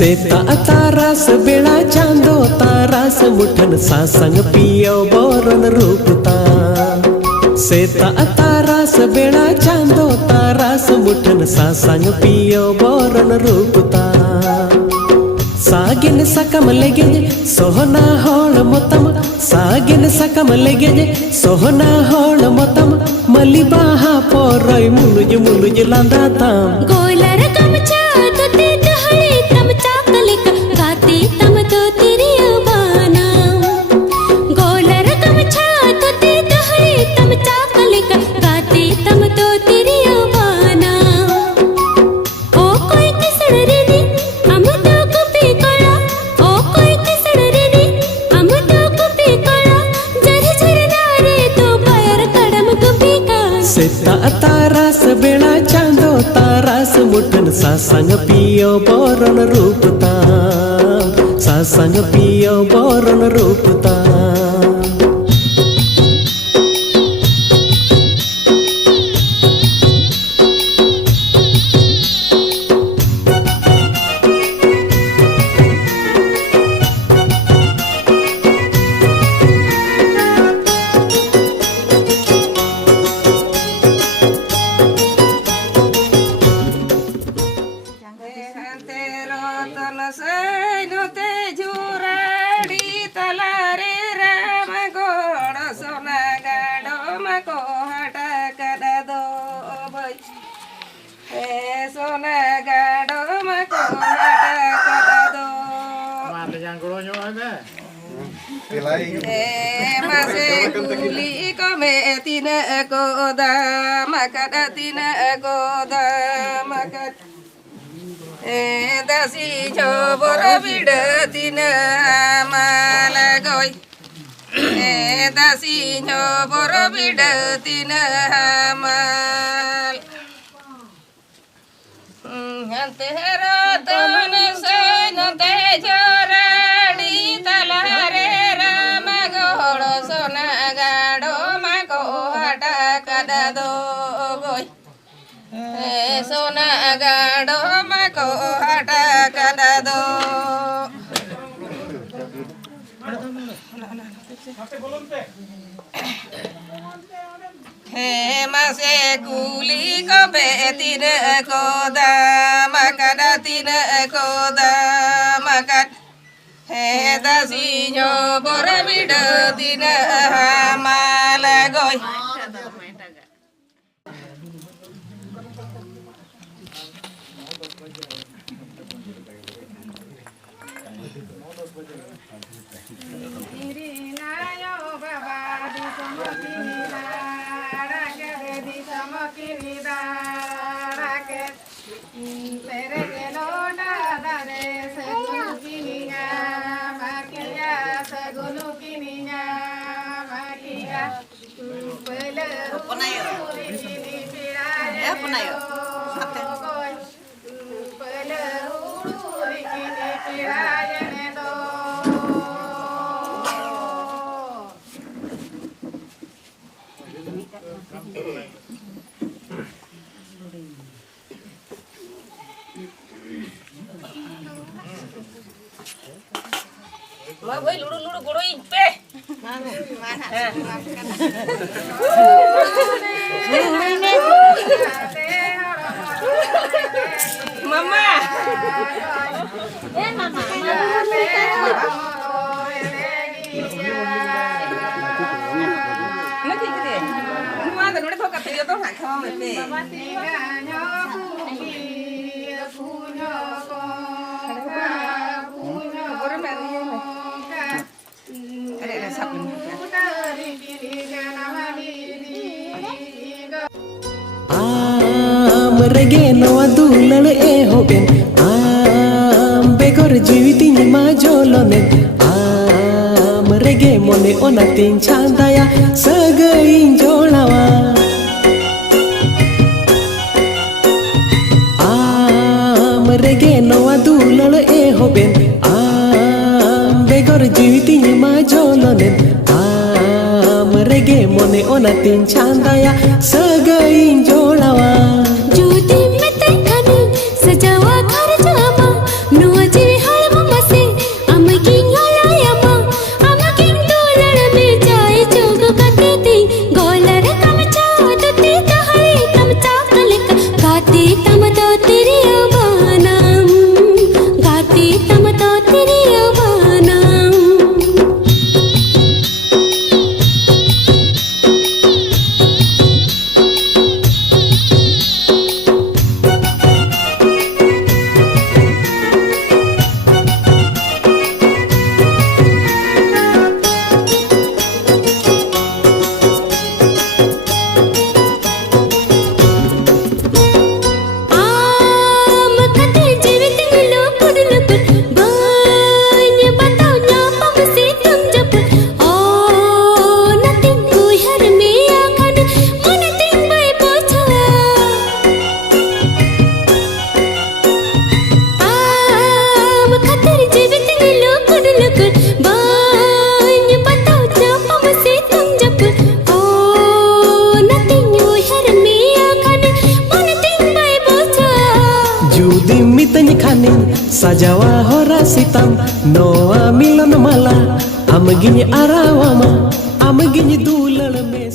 सेता तारास बेड़ा चांदो तारास मुठन सासंग पियो बोरन रूपता सेता तारास बेड़ा चांदो तारास मुठन सासंग पियो बोरन रूपता सागिन सकम लेगे सोहना होल मोतम सागिन सकम लेगे सोहना होल मोतम मलिबाहा पोरोय मुनुज मुनुज लांदा ताम गोलर कमचा तुते दहड़ी तम चाकलिक गाती तम तो तेरी अबाना गोलर कमचा तुते दहड़ी तम चाकलिक गाती तम तो तेरी अबाना ओ कोई किसड़ रेनी हम तो कुपी कड़ा ओ कोई किसड़ रेनी हम तो कुपी कड़ा जर जर नारे तो बायर कड़म कुपी का सेता तारास बेड़ा चांदो तारास मुठन सासंग पियो बोरन रूपता सासंग पियो boron रूपता Mase kuli kome tina koda makat tina koda makat dasi jobor bida tina malagoy dasi jobor bida tina mal ante ratan se no te joradi talare सोना गाड़ो मको हटा कदा दो हे मसे कुली को बेतिन को दा मकद तिन को दा मकद हे दसी जो बोर बिड दिन माल गोय Woi luru guruin pe. Mama. Mama. Nó thì cái gì? Mua từ nó thôi cặp thì tôi phải không về. आम रेगे नवा दुलड़ एहोबेन आम बेगर जीवितिनी मा जोलोनेन आम रेगे मोने ओनातिन छांदाया सगैन जोड़ावा आम रेगे नवा दुलड़ एहोबेन आम बेगर जीवितिनी मा जोलोनेन आम रेगे मोने ओनातिन छांदाया सगैन जोड़ावा जुदी मेते खानी सजावा घर जामा नुआ जीवी हड़मा मसे अमगिन हलायामा अमगिन डोलड़ में जाए जोग काटे दी गोलर कमचा दुती दहड़ी तमचा कलिक गाती तम तो तेरी अबानम गाती तम तो तेरी अबानम जुदी मितनी खानी सजावा होरा सितम नोआ मिलन माला अमगिन आरावामा अमगिन दुलड़ में